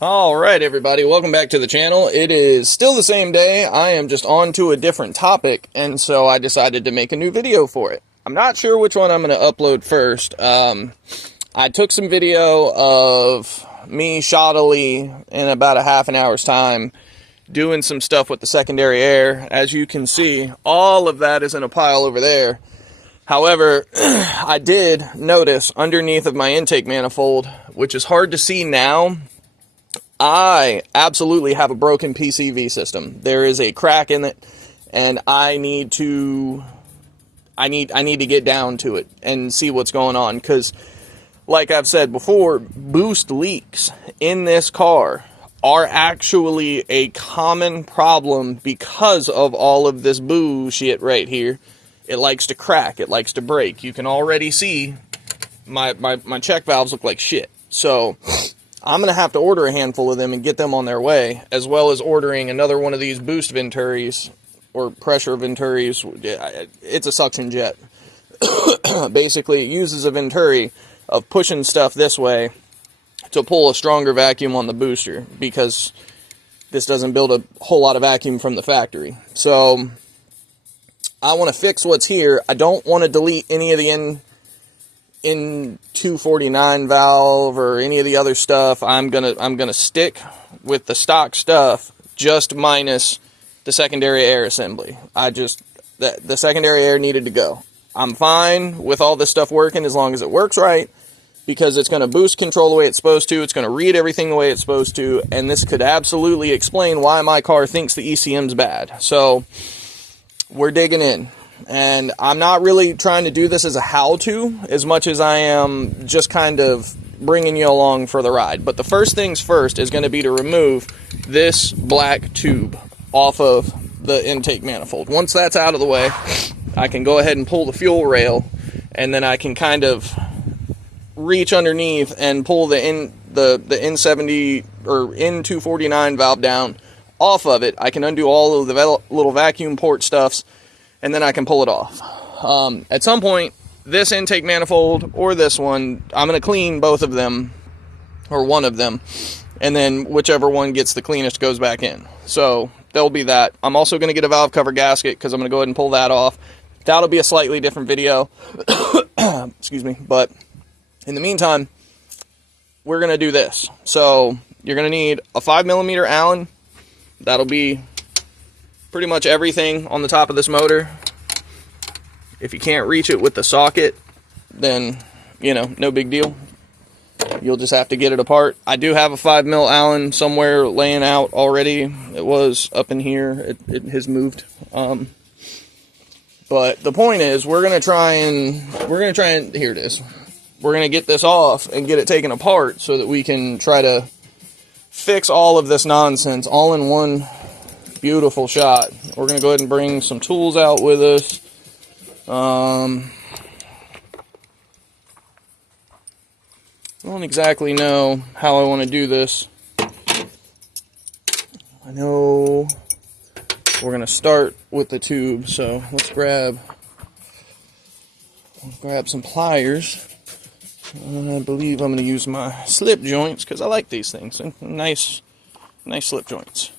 Alright everybody, welcome back to the channel. It is still the same day. I am just on to a different topic, and so I decided to make a new video for it. I'm not sure which one I'm going to upload first. I took some video of me shoddily in about a half an hour's time doing some stuff with the secondary air. As you can see, all of that is in a pile over there. However, I did notice underneath of my intake manifold, which is hard to see now, I absolutely have a broken PCV system. There is a crack in it, and I need to get down to it and see what's going on, because like I've said before, boost leaks in this car are actually a common problem because of all of this bullshit right here. It likes to crack, it likes to break. You can already see my check valves look like shit. So I'm going to have to order a handful of them and get them on their way, as well as ordering another one of these boost venturis, or pressure venturis. It's a suction jet. Basically, it uses a venturi of pushing stuff this way to pull a stronger vacuum on the booster, because this doesn't build a whole lot of vacuum from the factory. So I want to fix what's here. I don't want to delete any of the in 249 valve or any of the other stuff. I'm gonna stick with the stock stuff, just minus the secondary air assembly. The secondary air needed to go. I'm fine with all this stuff working as long as it works right, because it's going to boost control the way it's supposed to. It's going to read everything the way it's supposed to, and this could absolutely explain why my car thinks the ECM's bad. So we're digging in. And I'm not really trying to do this as a how-to as much as I am just kind of bringing you along for the ride. But the first things first is going to be to remove this black tube off of the intake manifold. Once that's out of the way, I can go ahead and pull the fuel rail, and then I can kind of reach underneath and pull the N70 or N249 valve down off of it. I can undo all of the little vacuum port stuffs, and then I can pull it off. At some point, this intake manifold or this one, I'm going to clean both of them, or one of them, and then whichever one gets the cleanest goes back in. So there'll be that. I'm also going to get a valve cover gasket, because I'm going to go ahead and pull that off. That'll be a slightly different video. Excuse me. But in the meantime, we're going to do this. So you're going to need a 5mm Allen. That'll be pretty much everything on the top of this motor. If you can't reach it with the socket, then, you know, no big deal. You'll just have to get it apart. I do have a 5mm Allen somewhere laying out already. It was up in here. It has moved. But the point is, we're gonna try and here it is. We're gonna get this off and get it taken apart so that we can try to fix all of this nonsense all in one beautiful shot. We're going to go ahead and bring some tools out with us. I don't exactly know how I want to do this. I know we're going to start with the tube, so let's grab some pliers. I believe I'm going to use my slip joints, because I like these things. Nice slip joints.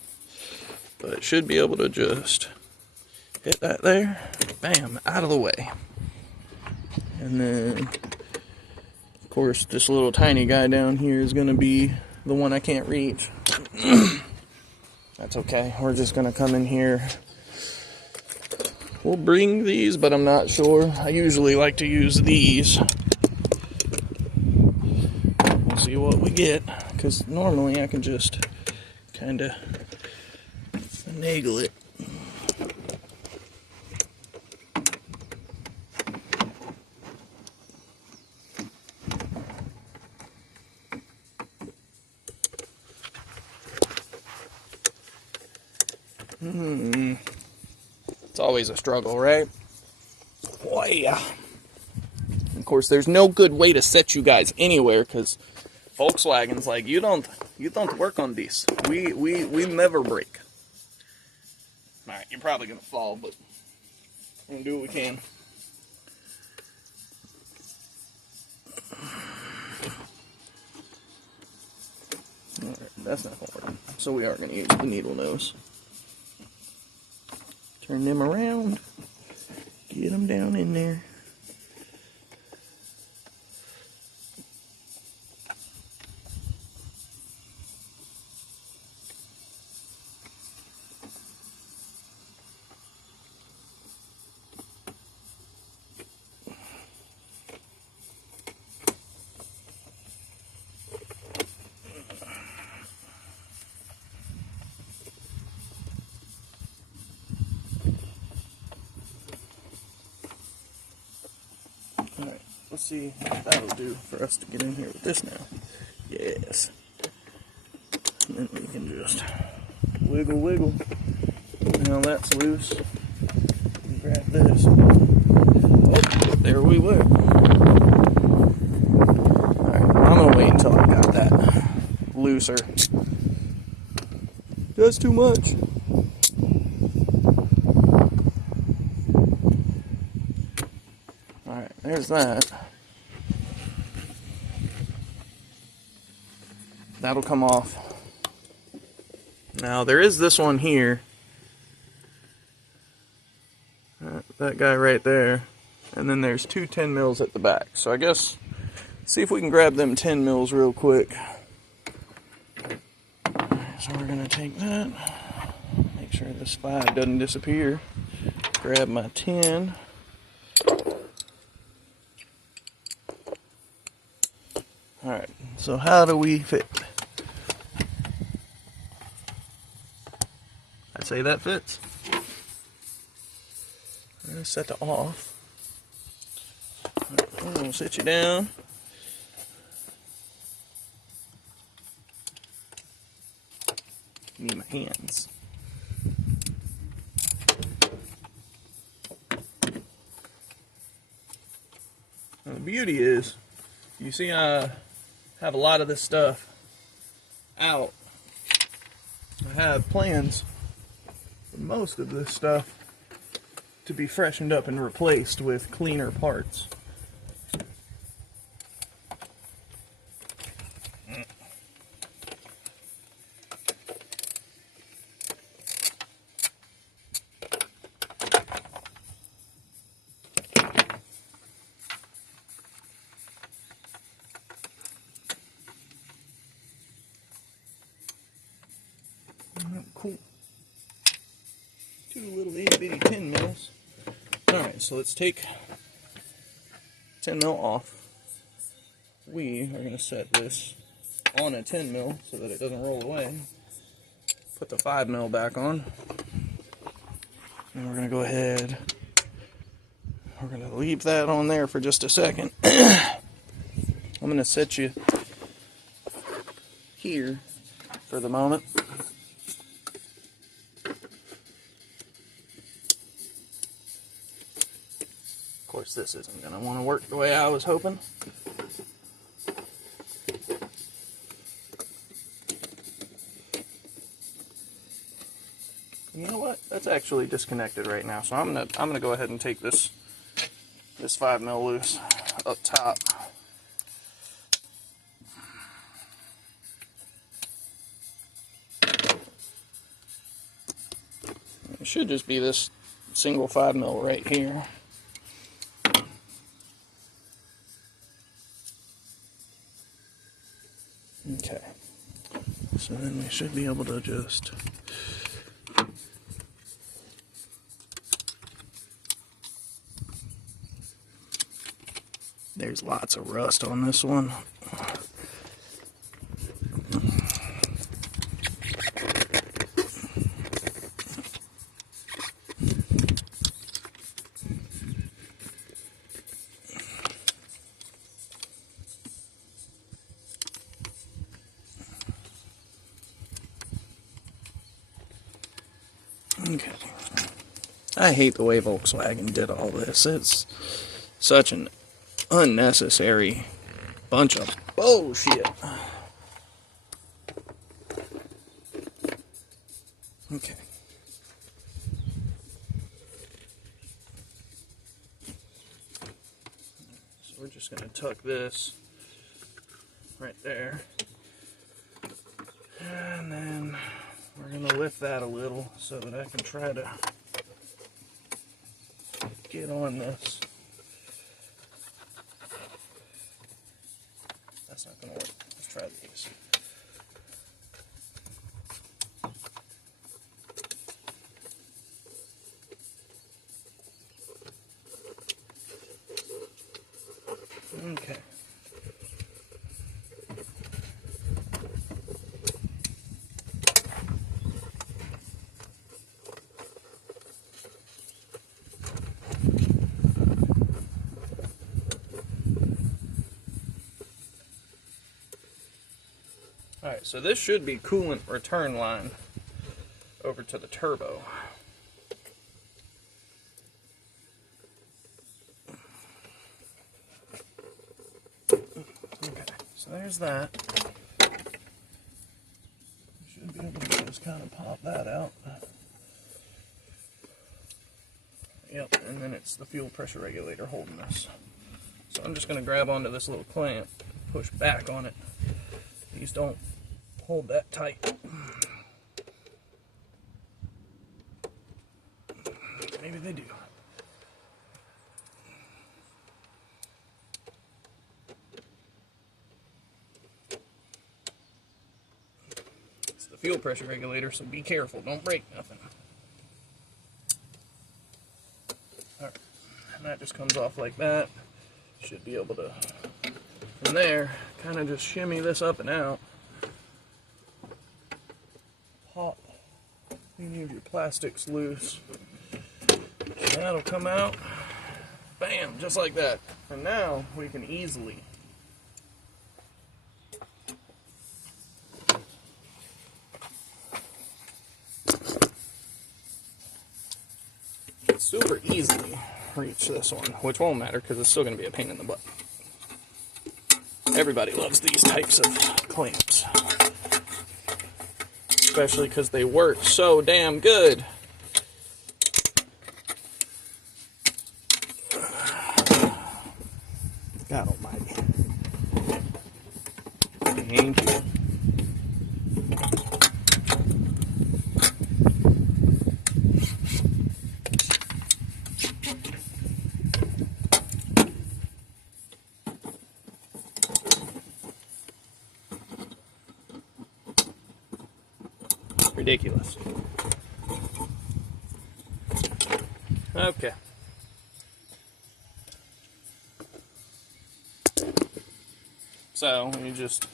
But it should be able to just hit that there, bam, out of the way. And then, of course, this little tiny guy down here is going to be the one I can't reach. That's okay. We're just going to come in here. We'll bring these, but I'm not sure. I usually like to use these. We'll see what we get, because normally I can just kind of finagle it. It's always a struggle, right? Boy, yeah. Of course, there's no good way to set you guys anywhere, because Volkswagen's like, you don't work on this. We never break. Alright, you're probably gonna fall, but we're gonna do what we can. Alright, that's not going to work. So we are going to use the needle nose. Turn them around. Get them down in there. Alright, let's see what that'll do for us to get in here with this now. Yes. And then we can just wiggle, wiggle. Now that's loose. Grab this. Oh, there we were. Alright, I'm going to wait until I got that looser. That's too much. Alright, there's that. That'll come off. Now there is this one here. That guy right there. And then there's two 10 mils at the back. So I guess, see if we can grab them 10 mils real quick. So we're going to take that. Make sure this 5 doesn't disappear. Grab my 10. Alright, so how do we fit? I'd say that fits. I'm going to set it off. I'm going to sit you down. Need my hands. Now the beauty is, you see I have a lot of this stuff out. I have plans for most of this stuff to be freshened up and replaced with cleaner parts. Cool. Two little itty bitty 10 mils. Alright, so let's take 10 mil off. We are going to set this on a 10 mil so that it doesn't roll away. Put the 5 mil back on. And we're going to go ahead. We're going to leave that on there for just a second. I'm going to set you here for the moment. Of course, this isn't going to want to work the way I was hoping. You know what? That's actually disconnected right now, so I'm gonna go ahead and take this 5 mil loose up top. It should just be this single 5 mil right here. Okay, so then we should be able to just there's lots of rust on this one. Okay. I hate the way Volkswagen did all this. It's such an unnecessary bunch of bullshit. Okay. So we're just going to tuck this right there. with that a little so that I can try to get on this. That's not going to work. Let's try these. Okay. Alright, so this should be coolant return line over to the turbo. Okay, so there's that. Should be able to just kind of pop that out. Yep, and then it's the fuel pressure regulator holding this. So I'm just going to grab onto this little clamp, push back on it. These don't hold that tight. Maybe they do. It's the fuel pressure regulator, so be careful. Don't break nothing. Alright, and that just comes off like that. Should be able to, from there, kind of just shimmy this up and out. Pop any of your plastics loose. That'll come out. Bam, just like that. And now we can easily super easily reach this one, which won't matter because it's still going to be a pain in the butt. Everybody loves these types of clamps, especially because they work so damn good. God almighty. Thank you. Ridiculous. Okay. So you just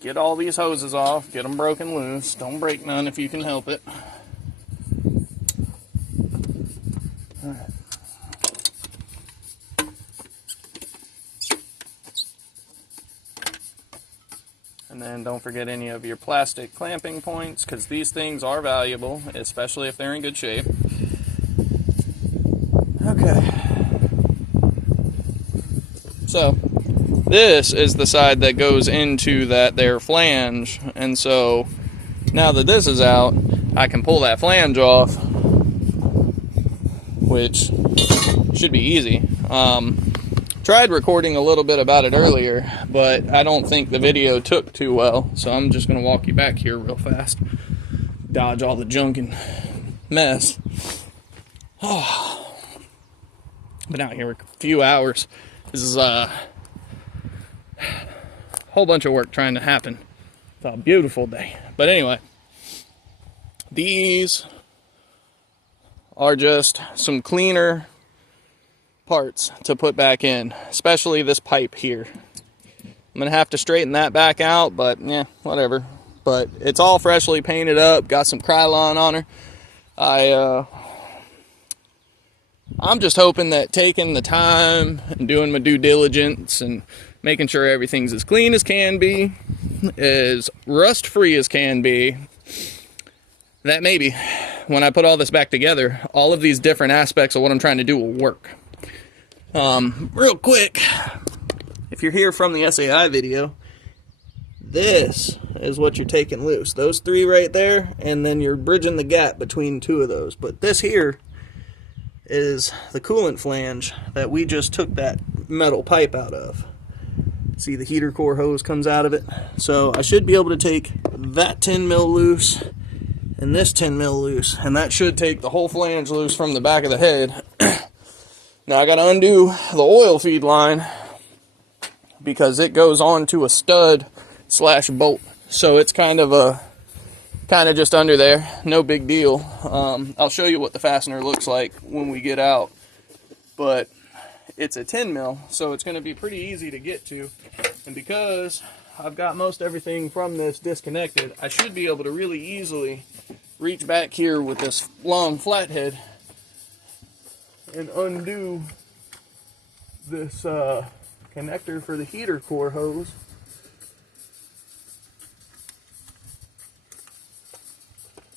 get all these hoses off, get them broken loose. Don't break none if you can help it. All right. And then don't forget any of your plastic clamping points, because these things are valuable, especially if they're in good shape. Okay. So this is the side that goes into that there flange, and so now that this is out, I can pull that flange off, which should be easy. Tried recording a little bit about it earlier, but I don't think the video took too well, so I'm just going to walk you back here real fast, dodge all the junk and mess. Oh. Been out here a few hours. This is a whole bunch of work trying to happen. It's a beautiful day. But anyway, these are just some cleaner parts to put back in, especially this pipe here. I'm gonna have to straighten that back out, but yeah, whatever. But it's all freshly painted up, got some Krylon on her. I'm just hoping that taking the time and doing my due diligence and making sure everything's as clean as can be, as rust free as can be, that maybe when I put all this back together, all of these different aspects of what I'm trying to do will work. Real quick, if you're here from the SAI video, this is what you're taking loose. Those three right there, and then you're bridging the gap between two of those. But this here is the coolant flange that we just took that metal pipe out of. See, the heater core hose comes out of it. So I should be able to take that 10 mil loose and this 10 mil loose, and that should take the whole flange loose from the back of the head. Now I got to undo the oil feed line because it goes onto a stud / bolt, so it's kind of just under there, no big deal. I'll show you what the fastener looks like when we get out, but it's a 10 mil, so it's going to be pretty easy to get to, and because I've got most everything from this disconnected, I should be able to really easily reach back here with this long flathead and undo this connector for the heater core hose.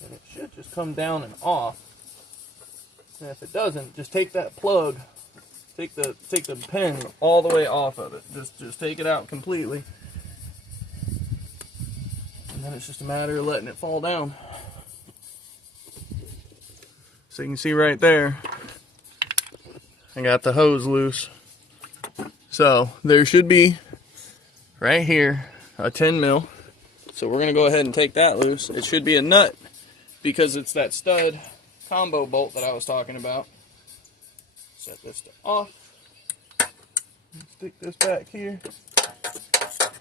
And it should just come down and off. And if it doesn't, just take that plug, take the pin all the way off of it. Just take it out completely. And then it's just a matter of letting it fall down. So you can see right there, I got the hose loose. So there should be, right here, a 10 mil. So we're going to go ahead and take that loose. It should be a nut because it's that stud combo bolt that I was talking about. Set this to off. Stick this back here.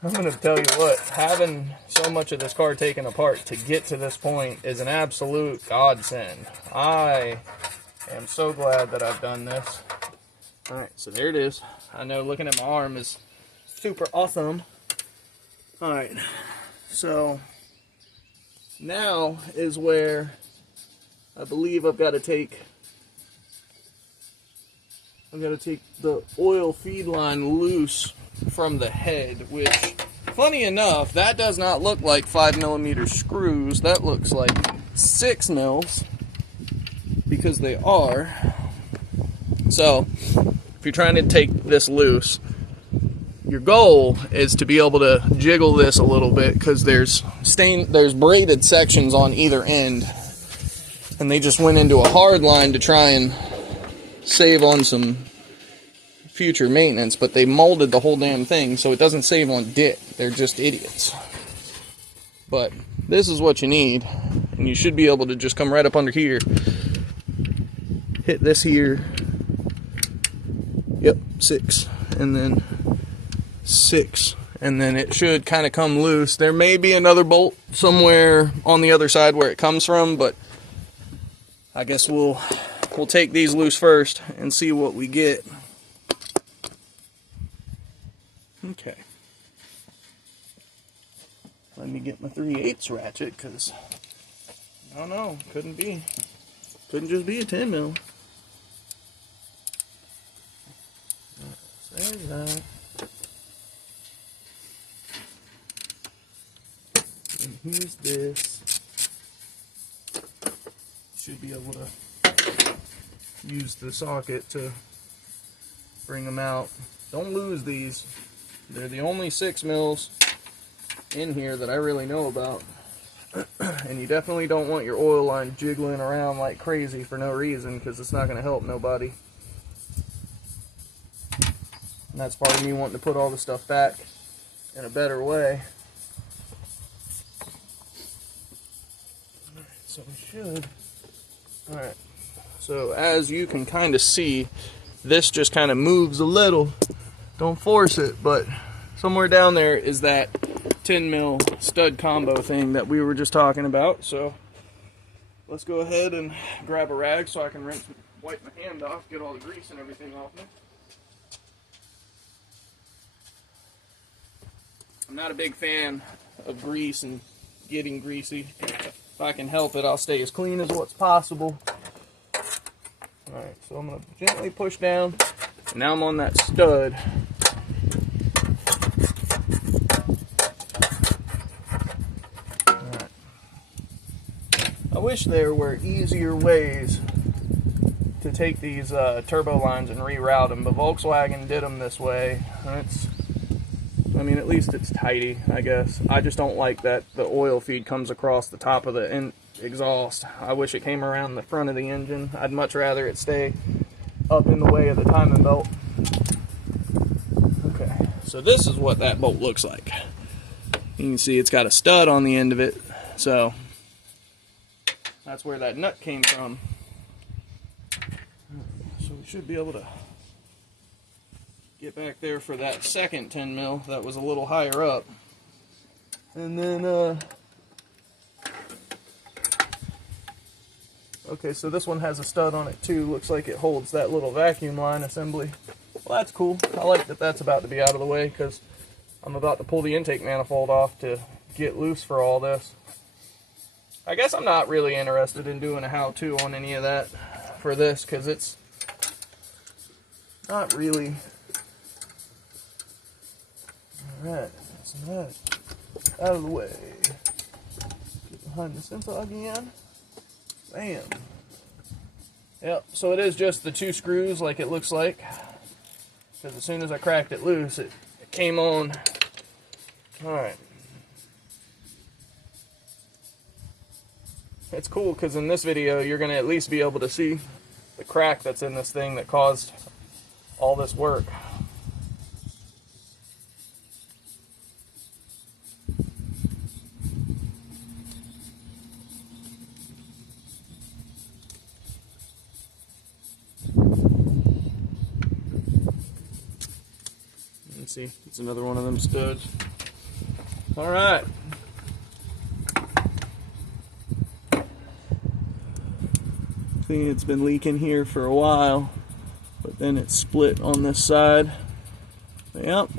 I'm going to tell you what, having so much of this car taken apart to get to this point is an absolute godsend. I am so glad that I've done this. Alright, so there it is. I know looking at my arm is super awesome. Alright, so now is where I believe I've got to take the oil feed line loose from the head, which, funny enough, that does not look like 5mm screws. That looks like 6 mils, because they are. So if you're trying to take this loose, your goal is to be able to jiggle this a little bit, because there's braided sections on either end, and they just went into a hard line to try and save on some future maintenance, but they molded the whole damn thing so it doesn't save on dit. They're just idiots. But this is what you need, and you should be able to just come right up under here, hit this here, yep, 6, and then 6, and then it should kind of come loose. There may be another bolt somewhere on the other side where it comes from, but I guess we'll take these loose first and see what we get. Okay. Let me get my 3/8 ratchet, because I don't know, couldn't just be a 10 mil. There's that. And here's this. Should be able to use the socket to bring them out. Don't lose these. They're the only 6 mils in here that I really know about. And you definitely don't want your oil line jiggling around like crazy for no reason, because it's not going to help nobody. And that's part of me wanting to put all the stuff back in a better way. Alright, so we should. Alright, so as you can kind of see, this just kind of moves a little. Don't force it, but somewhere down there is that 10 mil stud combo thing that we were just talking about. So let's go ahead and grab a rag so I can wipe my hand off, get all the grease and everything off me. I'm not a big fan of grease and getting greasy. If I can help it, I'll stay as clean as what's possible. Alright, so I'm going to gently push down. And now I'm on that stud. Alright. I wish there were easier ways to take these turbo lines and reroute them, but Volkswagen did them this way. And I mean, at least it's tidy, I guess. I just don't like that the oil feed comes across the top of the exhaust. I wish it came around the front of the engine. I'd much rather it stay up in the way of the timing belt. Okay, so this is what that bolt looks like. You can see it's got a stud on the end of it. So That's where that nut came from. So we should be able to get back there for that second 10 mil that was a little higher up. And then, okay, so this one has a stud on it too. Looks like it holds that little vacuum line assembly. Well, that's cool. I like that that's about to be out of the way because I'm about to pull the intake manifold off to get loose for all this. I guess I'm not really interested in doing a how-to on any of that for this because it's not really. Alright, that's that out of the way. Get behind the sensor again. Bam. Yep, so it is just the 2 screws like it looks like. Because as soon as I cracked it loose, it came on. Alright. It's cool because in this video you're going to at least be able to see the crack that's in this thing that caused all this work. Let's see, it's another one of them studs. Alright. It's been leaking here for a while, but then it's split on this side. Yep,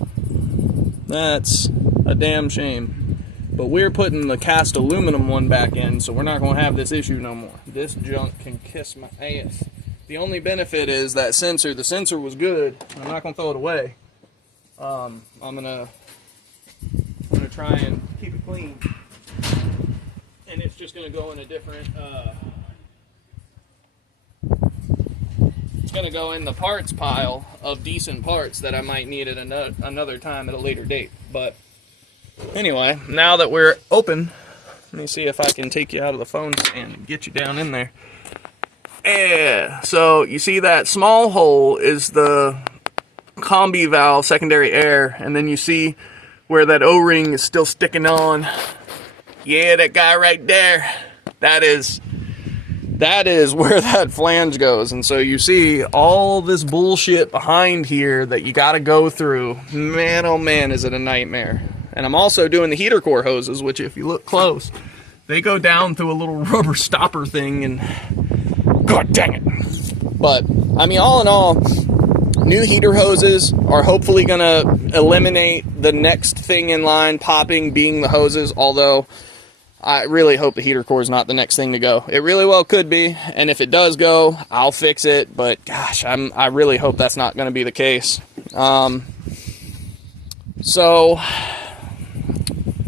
that's a damn shame. But we're putting the cast aluminum one back in, so we're not going to have this issue no more. This junk can kiss my ass. The only benefit is that sensor. The sensor was good. I'm not going to throw it away. I'm gonna try and keep it clean, and it's just gonna go in a different. It's gonna go in the parts pile of decent parts that I might need at another time at a later date. But anyway, now that we're open, let me see if I can take you out of the phone stand and get you down in there. Yeah. So you see that small hole is the combi valve, secondary air, and then you see where that O-ring is still sticking on. Yeah, that guy right there, that is where that flange goes. And so you see all this bullshit behind here that you got to go through. Man, oh man, is it a nightmare. And I'm also doing the heater core hoses, which if you look close, they go down through a little rubber stopper thing, and god dang it. But I mean, all in all, new heater hoses are hopefully going to eliminate the next thing in line popping, being the hoses, although I really hope the heater core is not the next thing to go. It really well could be, and if it does go, I'll fix it, but gosh, I really hope that's not going to be the case. So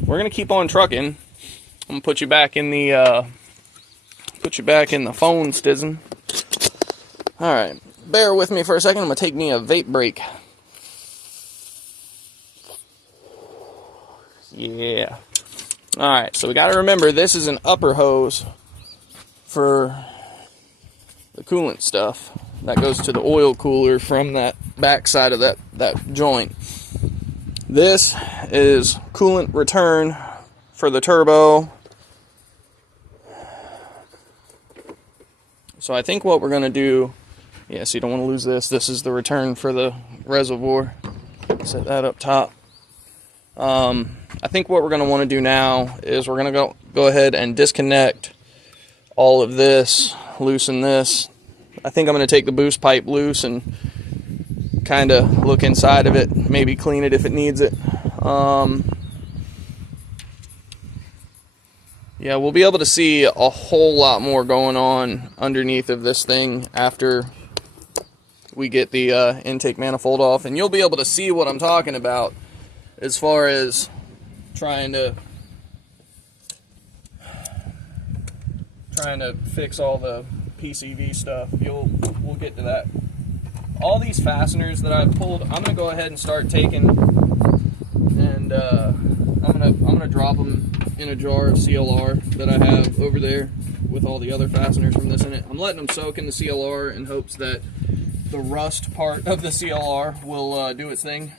we're going to keep on trucking. I'm going to put you back in the phone, Stizen. All right. Bear with me for a second. I'm going to take me a vape break. Yeah. Alright, so we got to remember this is an upper hose for the coolant stuff. That goes to the oil cooler from that back side of that joint. This is coolant return for the turbo. So I think what we're going to do, yes, you don't want to lose this. This is the return for the reservoir. Set that up top. I think what we're going to want to do now is we're going to go ahead and disconnect all of this, loosen this. I think I'm going to take the boost pipe loose and kind of look inside of it, maybe clean it if it needs it. Yeah, we'll be able to see a whole lot more going on underneath of this thing after we get the intake manifold off, and you'll be able to see what I'm talking about as far as trying to fix all the PCV stuff. We'll get to that. All these fasteners that I've pulled, I'm gonna go ahead and start taking, and I'm gonna drop them in a jar of CLR that I have over there with all the other fasteners from this in it. I'm letting them soak in the CLR in hopes that the rust part of the CLR will do its thing,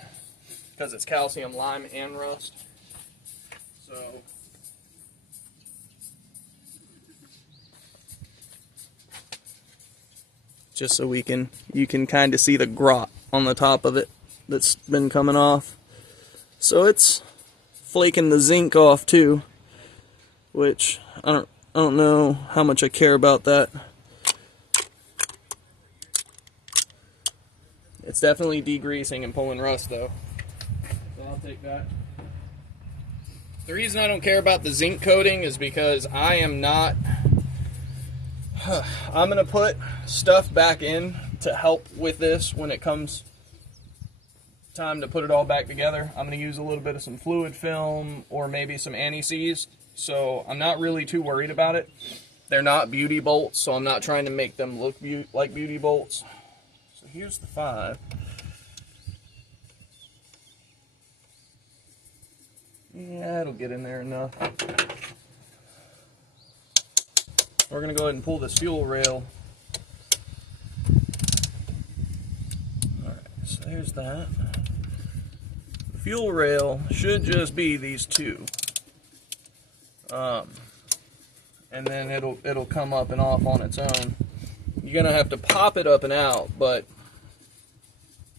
because it's calcium, lime, and rust. So, just so you can kind of see the grot on the top of it that's been coming off. So it's flaking the zinc off too, which I don't know how much I care about that. It's definitely degreasing and pulling rust though, so I'll take that. The reason I don't care about the zinc coating is because I'm gonna put stuff back in to help with this when it comes time to put it all back together. I'm gonna use a little bit of some fluid film or maybe some anti-seize, so I'm not really too worried about it. They're not beauty bolts, so I'm not trying to make them look like beauty bolts. So here's the 5. Yeah, it'll get in there enough. We're gonna go ahead and pull this fuel rail. Alright, so there's that. The fuel rail should just be these 2. And then it'll come up and off on its own. You're gonna have to pop it up and out, but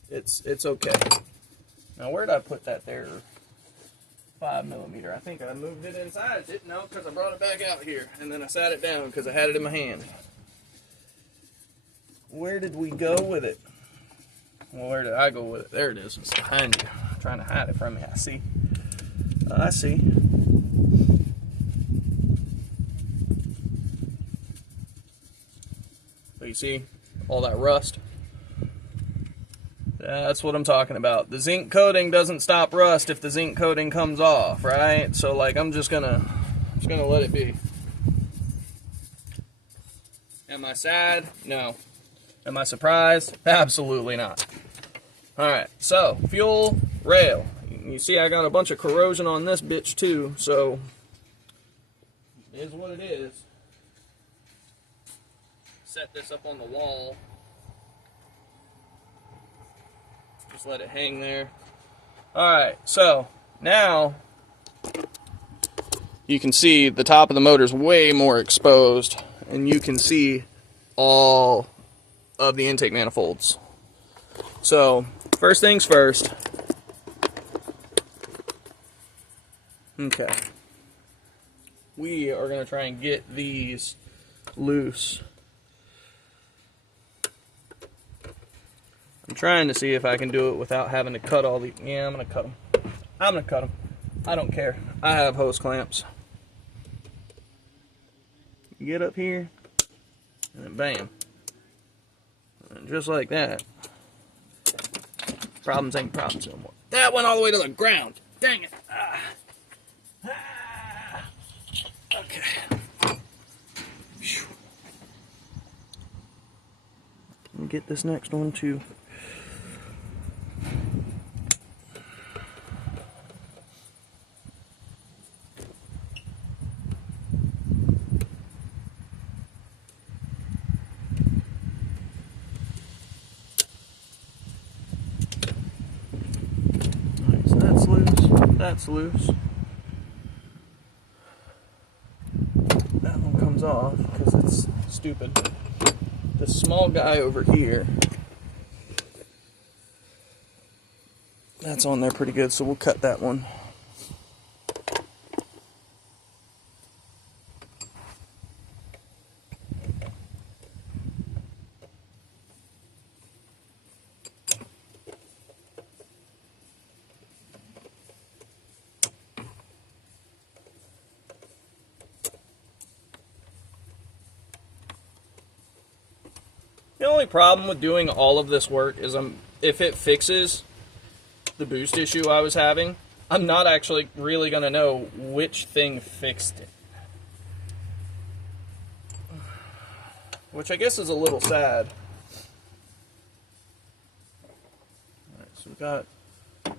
it's okay. Now where'd I put that there 5mm? I think I moved it inside. Didn't know because I brought it back out here and then I sat it down because I had it in my hand. Where did we go with it? Well, where did I go with it? There it is. It's behind you. I'm trying to hide it from me. I see. I see. So you see all that rust? That's what I'm talking about. The zinc coating doesn't stop rust if the zinc coating comes off, right? So like I'm just gonna let it be. Am I sad? No. Am I surprised? Absolutely not. Alright, so fuel rail. You see I got a bunch of corrosion on this bitch too, so it is what it is. Set this up on the wall. Just let it hang there. Alright, so now you can see the top of the motor is way more exposed, and you can see all of the intake manifolds. So, first things first. Okay. We are going to try and get these loose. I'm trying to see if I can do it without having to cut all the... Yeah, I'm going to cut them. I'm going to cut them. I don't care. I have hose clamps. You get up here, and then bam. And just like that. Problems ain't problems no more. That went all the way to the ground. Dang it. Okay. Whew. Let me get this next one too. Alright, so that's loose. That's loose. That one comes off because it's stupid. This small guy over here, that's on there pretty good, so we'll cut that one. The only problem with doing all of this work is if it fixes the boost issue I was having, I'm not actually really going to know which thing fixed it. Which I guess is a little sad. Alright, so we got... I'm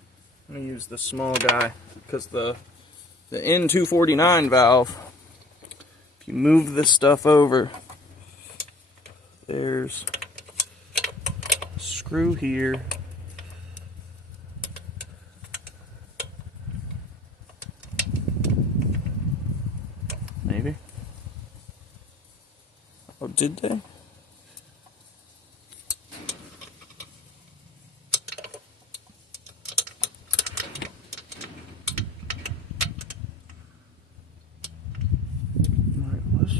going to use the small guy because the N249 valve, if you move this stuff over, there's a screw here. Maybe. Oh, did they?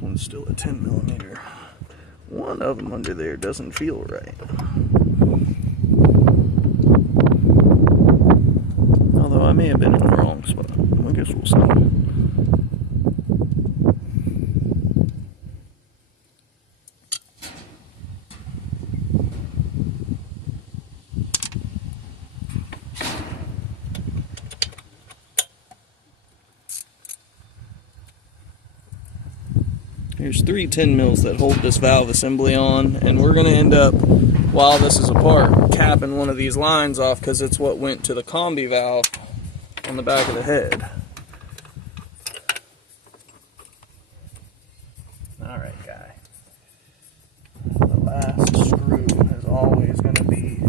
one's still a 10 millimeter. One of them under there doesn't feel right. Although I may have been in the wrong spot. I guess we'll see. Here's 3 10 mils that hold this valve assembly on, and we're going to end up, while this is apart, capping one of these lines off because it's what went to the combi valve on the back of the head. Alright, guy. The last screw is always going to be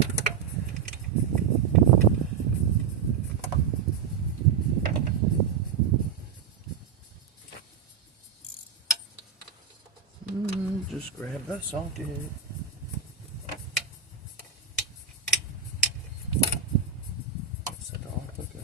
just grab the socket. Set off, okay.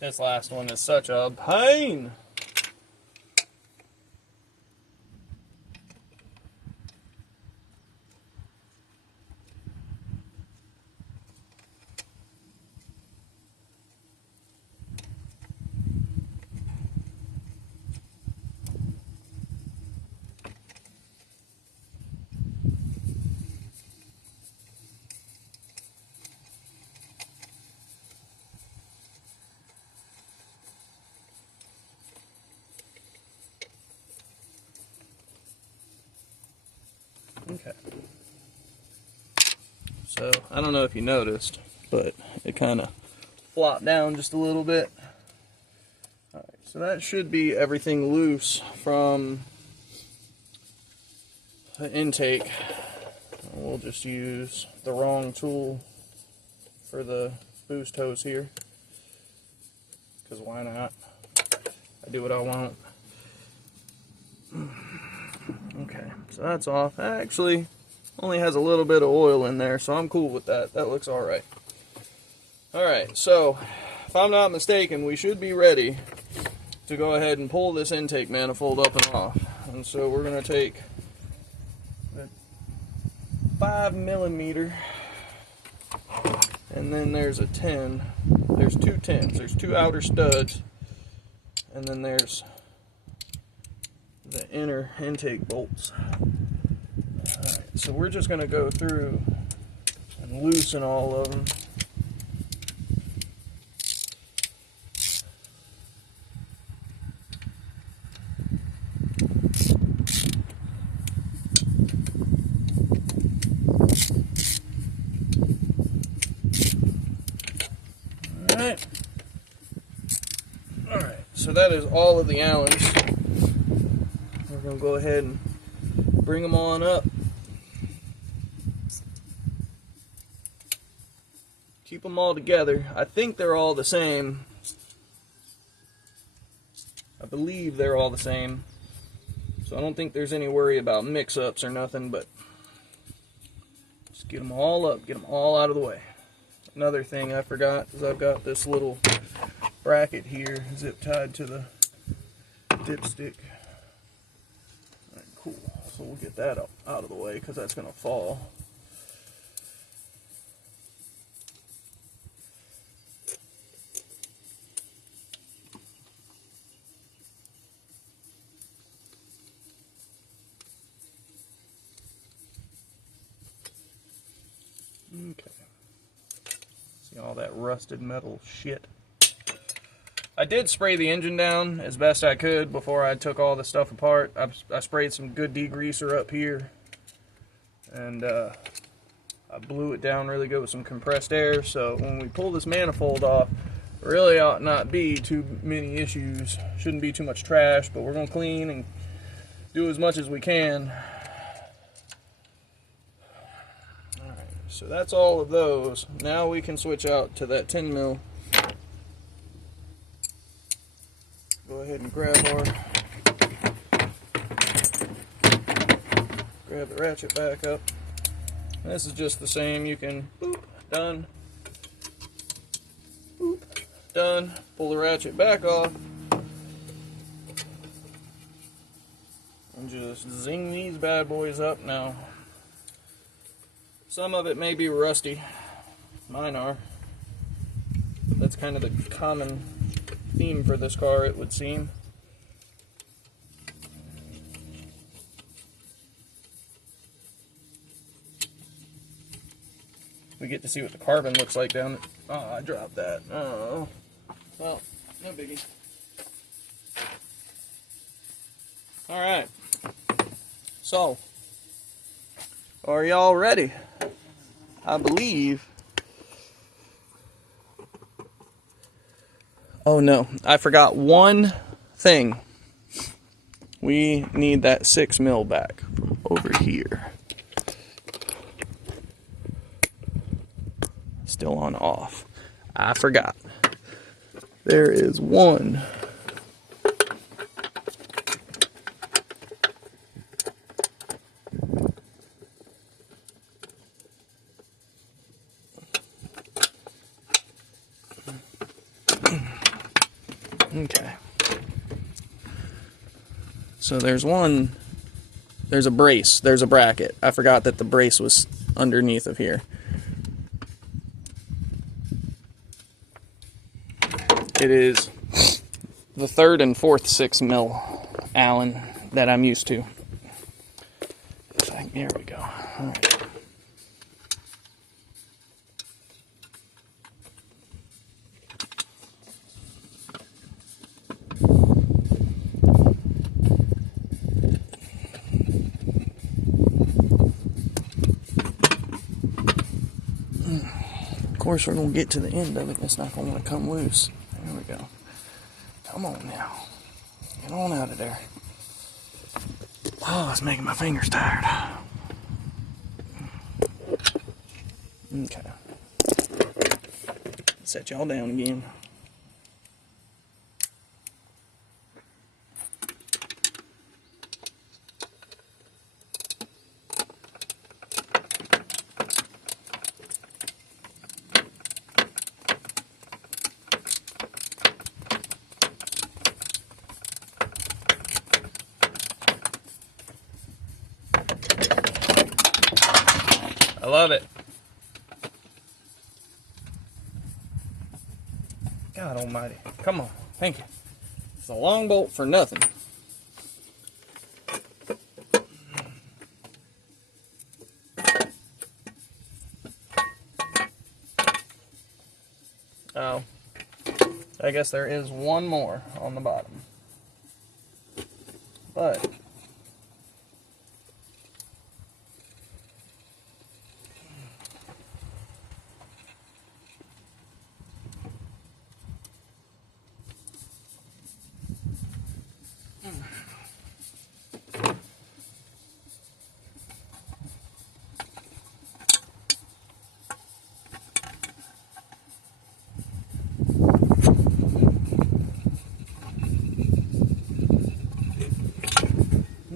This last one is such a pain. Okay. So, I don't know if you noticed, but it kind of flopped down just a little bit. Alright, so that should be everything loose from the intake. We'll just use the wrong tool for the boost hose here, because why not? I do what I want. Okay, so that's off. That actually only has a little bit of oil in there, so I'm cool with that. That looks alright. Alright, so if I'm not mistaken, we should be ready to go ahead and pull this intake manifold up and off. And so we're going to take the 5 millimeter, and then there's a 10. There's 2 10s. There's 2 outer studs, and then there's the inner intake bolts. Alright, so we're just going to go through and loosen all of them. Alright, so that is all of the Allens. We're going to go ahead and bring them on up. Keep them all together. I think they're all the same. I believe they're all the same. So I don't think there's any worry about mix-ups or nothing, but just get them all up, get them all out of the way. Another thing I forgot is I've got this little bracket here zip tied to the dipstick. Alright, cool. So we'll get that out of the way because that's going to fall. Okay. See all that rusted metal shit. I did spray the engine down as best I could before I took all the stuff apart. I sprayed some good degreaser up here, and I blew it down really good with some compressed air, so when we pull this manifold off, Really ought not be too many issues. Shouldn't be too much trash, but we're going to clean and do as much as we can. Alright, so that's all of those. Now we can switch out to that 10 mil. Go ahead and grab the ratchet back up. And this is just the same. You can boop, done, boop, done. Pull the ratchet back off and just zing these bad boys up. Now some of it may be rusty, mine are. That's kind of the common theme for this car, it would seem. We get to see what the carbon looks like down there. Oh, I dropped that. Oh, well, no biggie. All right. So, are y'all ready? I believe. Oh no, I forgot one thing. We need that 6 mil back from over here. Still on off. I forgot. There is one. Okay. So there's one. There's a brace. There's a bracket. I forgot that the brace was underneath of here. It is the 3rd and 4th 6 mil Allen that I'm used to. There we go. All right. Of course, we're going to get to the end of it and it's not going to come loose. There we go. Come on now. Get on out of there. Oh, it's making my fingers tired. Okay. Set y'all down again. I love it. God almighty. Come on. Thank you. It's a long bolt for nothing. Oh. I guess there is one more on the bottom. But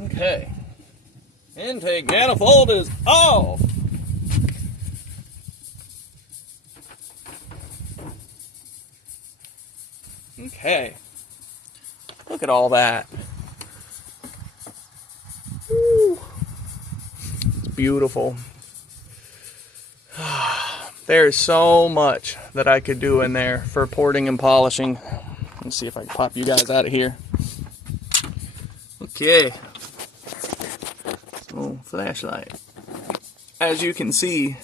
okay. Intake manifold is off. Okay. Look at all that. Woo. It's beautiful. There's so much that I could do in there for porting and polishing. Let's see if I can pop you guys out of here. Okay. Oh, flashlight. As you can see,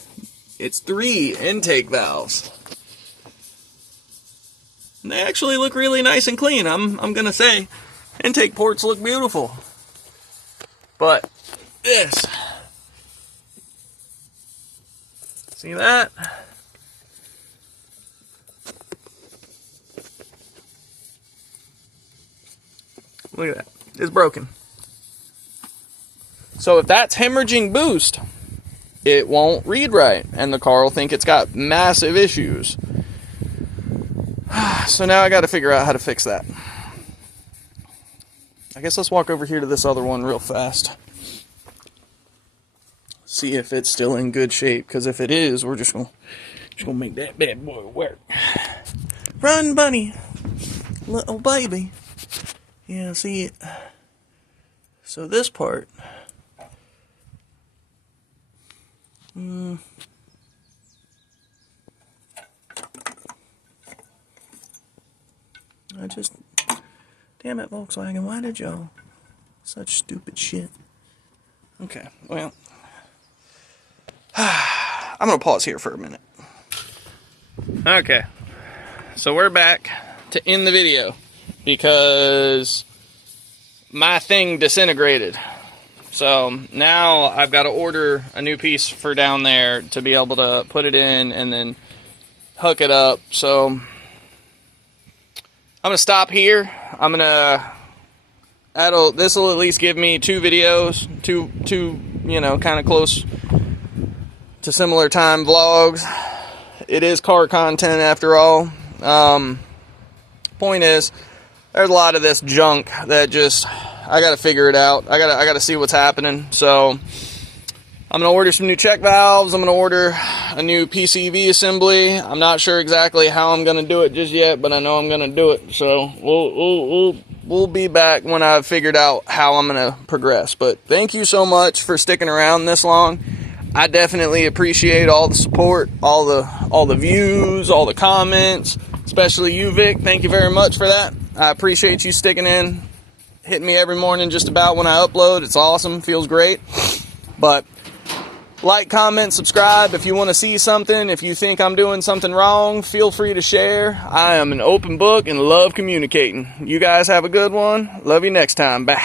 it's 3 intake valves. And they actually look really nice and clean. I'm gonna say, intake ports look beautiful. But this, see that? Look at that. It's broken. So if that's hemorrhaging boost, it won't read right, and the car will think it's got massive issues. So now I got to figure out how to fix that. I guess let's walk over here to this other one real fast. See if it's still in good shape, because if it is, we're just gonna make that bad boy work. Run, bunny, little baby. Yeah, see it. So this part. Damn it, Volkswagen, why did y'all? Such stupid shit. Okay, well. I'm going to pause here for a minute. Okay, so we're back to end the video because my thing disintegrated. So now I've got to order a new piece for down there to be able to put it in and then hook it up. So I'm going to stop here. I'm going to, this will at least give me 2 videos, two, you know, kind of close to similar time vlogs. It is car content after all. Point is, there's a lot of this junk that just, I gotta figure it out. I gotta see what's happening. So I'm gonna order some new check valves. I'm gonna order a new PCV assembly. I'm not sure exactly how I'm gonna do it just yet, but I know I'm gonna do it. So we'll be back when I've figured out how I'm gonna progress. But thank you so much for sticking around this long. I definitely appreciate all the support, all the views, all the comments, especially you, Vic. Thank you very much for that. I appreciate you sticking in, hitting me every morning just about when I upload. It's awesome, feels great. But like, comment, subscribe if you want to see something. If you think I'm doing something wrong, feel free to share. I am an open book and love communicating. You guys have a good one. Love you next time. Bye.